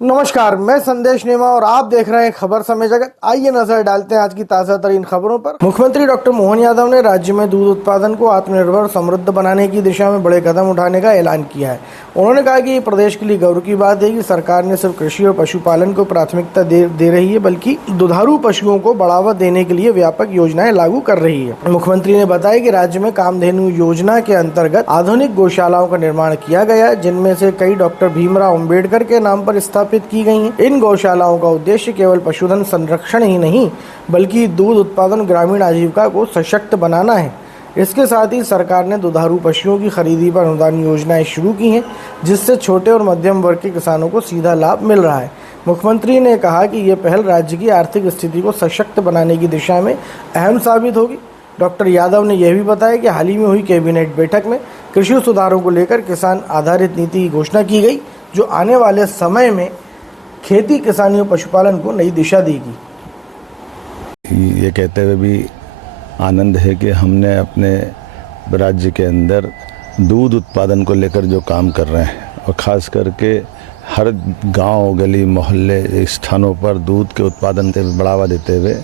नमस्कार, मैं संदेश नेमा और आप देख रहे हैं खबर समय जगत। आइए नजर डालते हैं आज की ताजा तरीन खबरों पर। मुख्यमंत्री डॉक्टर मोहन यादव ने राज्य में दूध उत्पादन को आत्मनिर्भर और समृद्ध बनाने की दिशा में बड़े कदम उठाने का ऐलान किया है। उन्होंने कहा कि ये प्रदेश के लिए गौरव की बात है कि सरकार ने सिर्फ कृषि और पशुपालन को प्राथमिकता दे रही है, बल्कि दुधारू पशुओं को बढ़ावा देने के लिए व्यापक योजनाएं लागू कर रही है। मुख्यमंत्री ने बताया कि राज्य में कामधेनु योजना के अंतर्गत आधुनिक गौशालाओं का निर्माण किया गया, जिनमें से कई डॉक्टर भीमराव अम्बेडकर के नाम पर स्थापित की गई हैं। इन गौशालाओं का उद्देश्य केवल पशुधन संरक्षण ही नहीं, बल्कि दूध उत्पादन ग्रामीण आजीविका को सशक्त बनाना है। इसके साथ ही सरकार ने दुधारू पशुओं की खरीदी पर अनुदान योजनाएं शुरू की हैं, जिससे छोटे और मध्यम वर्ग के किसानों को सीधा लाभ मिल रहा है। मुख्यमंत्री ने कहा कि ये पहल राज्य की आर्थिक स्थिति को सशक्त बनाने की दिशा में अहम साबित होगी। डॉक्टर यादव ने यह भी बताया कि हाल ही में हुई कैबिनेट बैठक में कृषि सुधारों को लेकर किसान आधारित नीति की घोषणा की गई, जो आने वाले समय में खेती, किसानी और पशुपालन को नई दिशा देगी। ये कहते हुए भी आनंद है कि हमने अपने राज्य के अंदर दूध उत्पादन को लेकर जो काम कर रहे हैं, और ख़ास करके हर गांव, गली, मोहल्ले, स्थानों पर दूध के उत्पादन को बढ़ावा देते हुए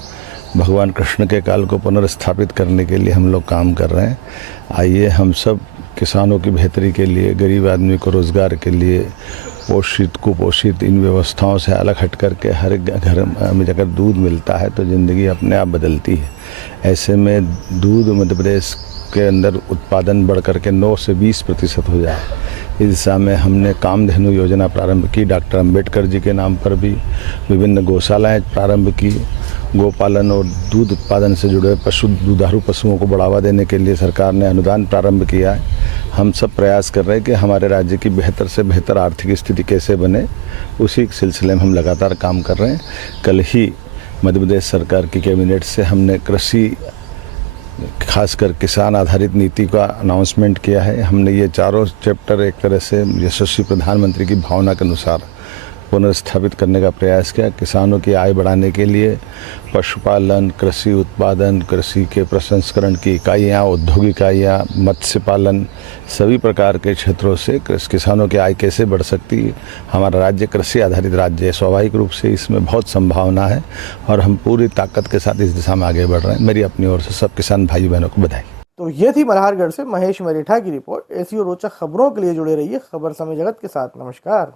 भगवान कृष्ण के काल को पुनर्स्थापित करने के लिए हम लोग काम कर रहे हैं। आइए हम सब किसानों की बेहतरी के लिए, गरीब आदमी को रोज़गार के लिए, पोषित कुपोषित इन व्यवस्थाओं से अलग हट करके हर घर में अगर दूध मिलता है तो ज़िंदगी अपने आप बदलती है। ऐसे में दूध मध्य प्रदेश के अंदर उत्पादन बढ़ करके 9 से 20% हो जाए, इस दिशा में हमने कामधेनु योजना प्रारंभ की। डॉक्टर अंबेडकर जी के नाम पर भी विभिन्न गौशालाएँ प्रारंभ की। गोपालन और दूध उत्पादन से जुड़े दुधारू पशुओं को बढ़ावा देने के लिए सरकार ने अनुदान प्रारंभ किया है। हम सब प्रयास कर रहे हैं कि हमारे राज्य की बेहतर से बेहतर आर्थिक स्थिति कैसे बने, उसी सिलसिले में हम लगातार काम कर रहे हैं। कल ही मध्य प्रदेश सरकार की कैबिनेट से हमने कृषि, खासकर किसान आधारित नीति का अनाउंसमेंट किया है। हमने ये चारों चैप्टर एक तरह से यशस्वी प्रधानमंत्री की भावना के अनुसार पुनर्स्थापित करने का प्रयास किया। किसानों की आय बढ़ाने के लिए पशुपालन, कृषि उत्पादन, कृषि के प्रसंस्करण की इकाइयाँ, औद्योगिक इकाइयाँ, मत्स्य पालन, सभी प्रकार के क्षेत्रों से किसानों की आय कैसे बढ़ सकती है। हमारा राज्य कृषि आधारित राज्य है, स्वाभाविक रूप से इसमें बहुत संभावना है और हम पूरी ताकत के साथ इस दिशा में आगे बढ़ रहे हैं। मेरी अपनी ओर से सब किसान भाई बहनों को बधाई। तो ये थी मल्हारगढ़ से महेश मरेठा की रिपोर्ट। ऐसी और रोचक खबरों के लिए जुड़े रहिए खबर समय जगत के साथ। नमस्कार।